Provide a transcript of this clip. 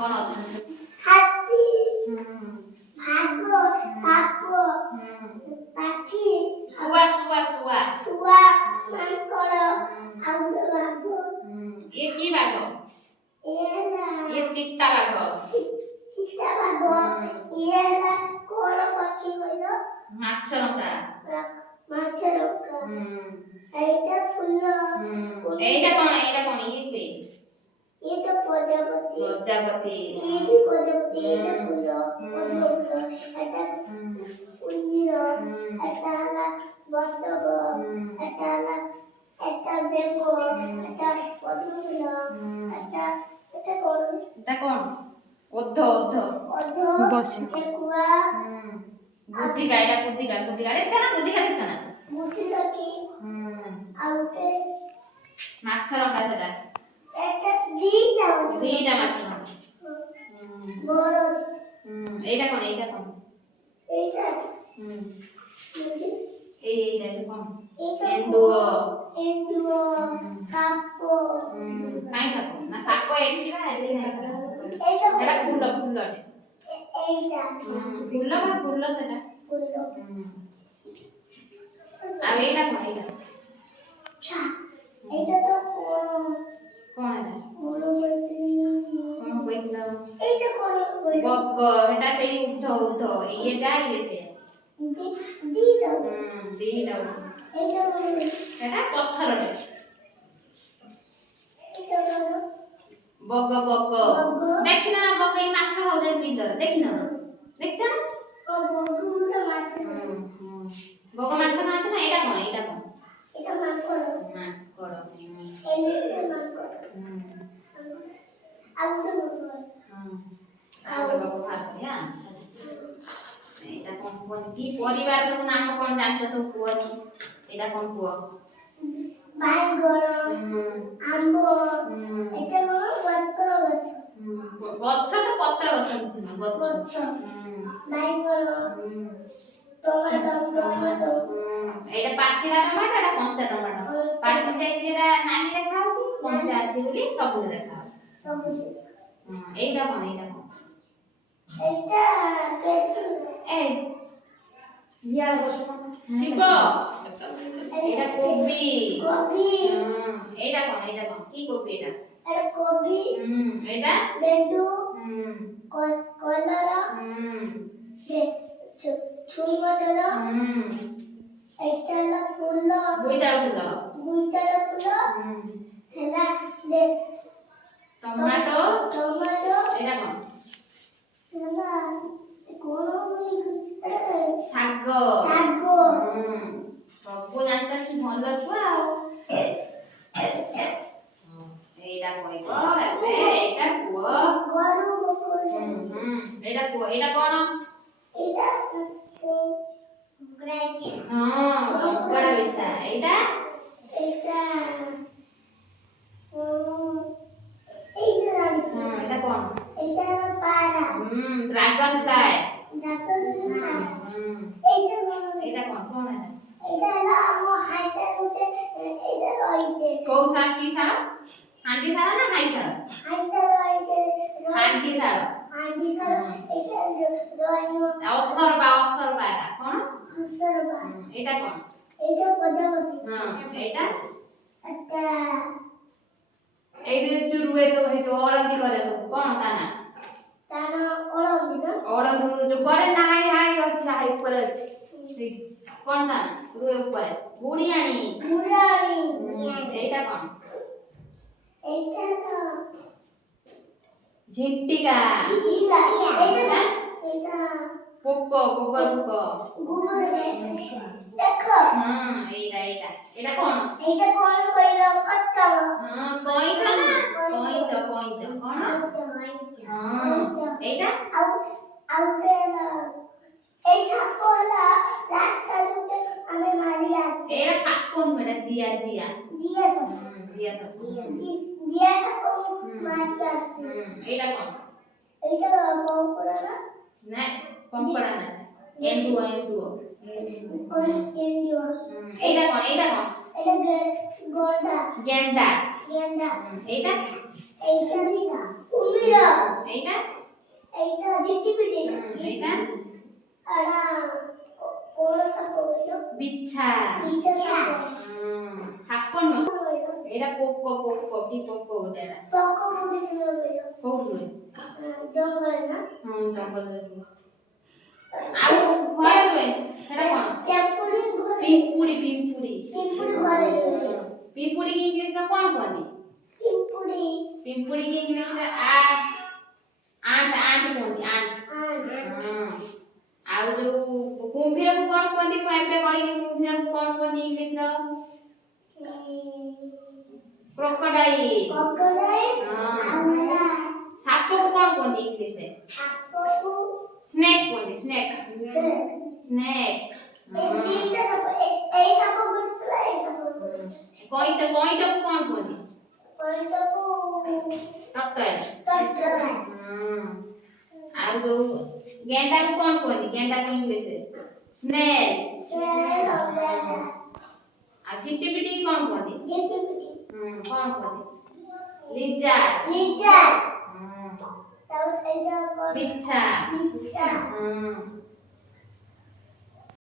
କଣ ଅଛନ୍ତି? ହାତୀ, ଭାଗ, ସାପ, ପାଖି, ଶୁଆ ଶୁଆ ଶୁଆ ଶୁଆ, ମାଙ୍କଡ, ଆଉ ବାଘ। ଇଏ କି ବାଘ? ଇଏ ଚିତା ବାଘ। ଚିତା ବାଘ। ଇଏ ହେଲା କଣ ପକ୍ଷୀ କହିଲ? ମାଛରଙ୍କା। ମାଛରଙ୍କା। ଏଇଟା ଫୁଲ। ଏଇଟା କଣ? ଏଇଟା କଣ? ଇଏ କି? ये तो प्रजापति प्रजापति ये भी प्रजापति ये फूल पद्म फूल एटा कुंजीर एटा हला बतक एटा हला एटा बेंगो एटा पद्म फूल एटा कौन ओध ओध बसी कुआ बुद्धिका एटा बुद्धिका रे चना बुद्धिका की आउटे माछरଙ୍କା सेटा एटा दीटा माछ बड़ एटा कौन एटा कौन एटा एटा कौन एंडुओ साप काई साप ना साप एठी ना एठी ना एटा फूल एटा फूल सेटा आ एटा कौन एटा तो कौन एटा बोलो कौन कहला एटा कौन बोलो बग एटा ते उठ ये जा ये से दीटा दीटा एटा बोलो एटा पत्थर रे एटा बोलो बग देखिना ना बग ई माछ खाउजे बिलर देखिना देखछा ओ बगुला माछ बग माछ खाते ना एटा कौन एटा मांकड़ एलिटे मांकड़ ଆଉ ବଗ ଭାତ या ଏଟା କଣ କୁହନି କି ପରିବାର ସବୁ ନାମ କଣ ଜାଣିଛ ସବୁ କୁହନି ଏଟା କଣ କୁହ ବାଇଗଣ ଆମ୍ବ ଏଟା କଣ ପତ୍ର ଗଛ ତ ପତ୍ର ଗଛ କିଛି ନା ଗଛ ବାଇଗଣ ଟମାଟୋ ଏଟା ପାଚିଲା ଟମାଟୋ ଏଟା କଞ୍ଚା ଟମାଟୋ ପାଚି ଯାଇଛି ଏଟା ନାଲି ଦେଖା ହଉଛି କଞ୍ଚା ଅଛି ବୋଲି ସବୁଜ ଦେଖା ହଉଛି ଏଇଟା କଣ ଏଟା ଏ ইয়ার বসো শিব এটা কবি এটা কোন কি কবি এটা কবি এটা বেন্ডু কলরা ছুই মটর এটা হলো ফুল বুইতার ফুল হেলা টমেটো এটা কোন ଶାଗ ସବୁ ଜାଣିଛନ୍ତି ଭଲ ଛୁଆ ଆଉ ଏଇଟା କହିବ ଏବେ ଏଇଟା କୁହ ଏଇଟା କୁହ ଏଇଟା କଣ କଙ୍କଡା ବିଛା ଏଇଟା କଣ ଡ୍ରାଗନ ଫ୍ଲାଏ ଏଇଟା କଣ ଏଇଟା ହେଲା ଆମ ହାଇସା ଗୋଟେ ଏଇଟା ରହିଛି କୋଉ ଶାଳ କି ଶାଳ ହାଣ୍ଡି ଶାଳ ନା ହାଇ ଶାଳ ହାଇସା ରହିଛି ହାଣ୍ଡି ଶାଳ ଏଇଟା ରହିବ ଅସରପା ଏଟା କଣ ଅସରପା ଏଇଟା କଣ ଏଇଟା ପ୍ରଜାପତି ଏଇଟା ଏଇଟା ଏଇଠି ଯୋଉ ରୁଏ ସବୁ ହେଇଛି ଅଳଦି କରେ ସବୁ କଣ ତା ନା ଅଳଦି ଯୋଉ କରେ ନା ହାଇ ଅଛି ହାଇ ଉପରେ ଅଛି କଣ ତା ରୁଏ ଉପରେ ବୁଢିଆଣୀ ଏଇଟା କଣ ଏଇଟା ଝିଣ୍ଟିକା ଏଇଟା ପୋକ ଗୋବର ପୋକ ଦେଖ ଏଇଟା କଣ କହିଲ କଚ କଇଁଚ ନା କଇଁଚ କଣ ଏଇଟା ଆଉ ଏଇ ସାପ ହେଲା ରାସ୍ତାରେ ଆମେ ମାରି ଆସେ ଏଇଟା ସାପ ନୁହେଁ ଏଟା ଜିଆ ସାପ ମାରି ଆସେ ଏଇଟା କଣ ଏଇଟା କଙ୍କଡା ନା କଙ୍କଡା ନା ଏଣ୍ଡୁଅ ଏଇଟା କଣ ଏଇଟା ଗଣ୍ଡା ଗେଣ୍ଡା ଏଇଟା ଏଇଟା ନିକା କୁମ୍ଭୀର ଏଇଟା ଏଇଟା ଝିଟିପିଟି ଏଇଟା ଆଡା କୋଣ ସାପ କହିଲ ବିଛା ବିଛା ସାପ ସାପ ନୁହଁ ଏଇଟା ପୋକ ପୋକ କି ପୋକ ଗୋଟେ ଏଟା ପୋକ କୋଉଠି ଥିବ କହିଲ କୋଉଠି ଜଙ୍ଗଲ ନା ଜଙ୍ଗଲରେ ରୁହେ। ଆଉ ଘରେ ରୁହେ ସେଟା କଣ ପିମ୍ପୁଡି ଘରେ ପିମ୍ପୁଡି ପିମ୍ପୁଡି ପିମ୍ପୁଡି ଘରେ ରୁହେ ପିମ୍ପୁଡି କି ଇଂଲିଶରେ କଣ କୁହନ୍ତି ପିମ୍ପୁଡି ପିମ୍ପୁଡି କି ଇଂଲିଶରେ ଆଣ୍ଟ କୁହନ୍ତି ଆଣ୍ଟ ଆଉ ଯୋଉ କୁମ୍ଭୀରକୁ କଣ କୁହନ୍ତି ମୁଁ ଏବେ କହିଲି କୁମ୍ଭୀରକୁ କଣ କୁହନ୍ତି ଇଂଲିଶର କ୍ରୋକୋଡାଇଲ ସାପକୁ କଣ କୁହନ୍ତି ଇଂଲିଶରେ ସାପକୁ ସ୍ନେକ୍ କୁହନ୍ତି ସ୍ନେକ୍ ସ୍ନେକ୍ ଏଇଟା ସାପ ଏଇ ସାପ ଗୁରୁତୁଲା ଏଇ ସାପ କଇଁଚକୁ କଣ କୁହନ୍ତି କଇଁଚକୁ ଟର୍ଟଲ ଆଉ ଯୋଉ ଗେଣ୍ଡାକୁ କଣ କୁହନ୍ତି ଗେଣ୍ଡାକୁ ଇଂଲିଶରେ ସ୍ନେଲ ଆଉ ଝିଟିପିଟି କଣ କୁହନ୍ତି କଣ କୁହନ୍ତି ଲିଜାର୍ଡ ବିଛା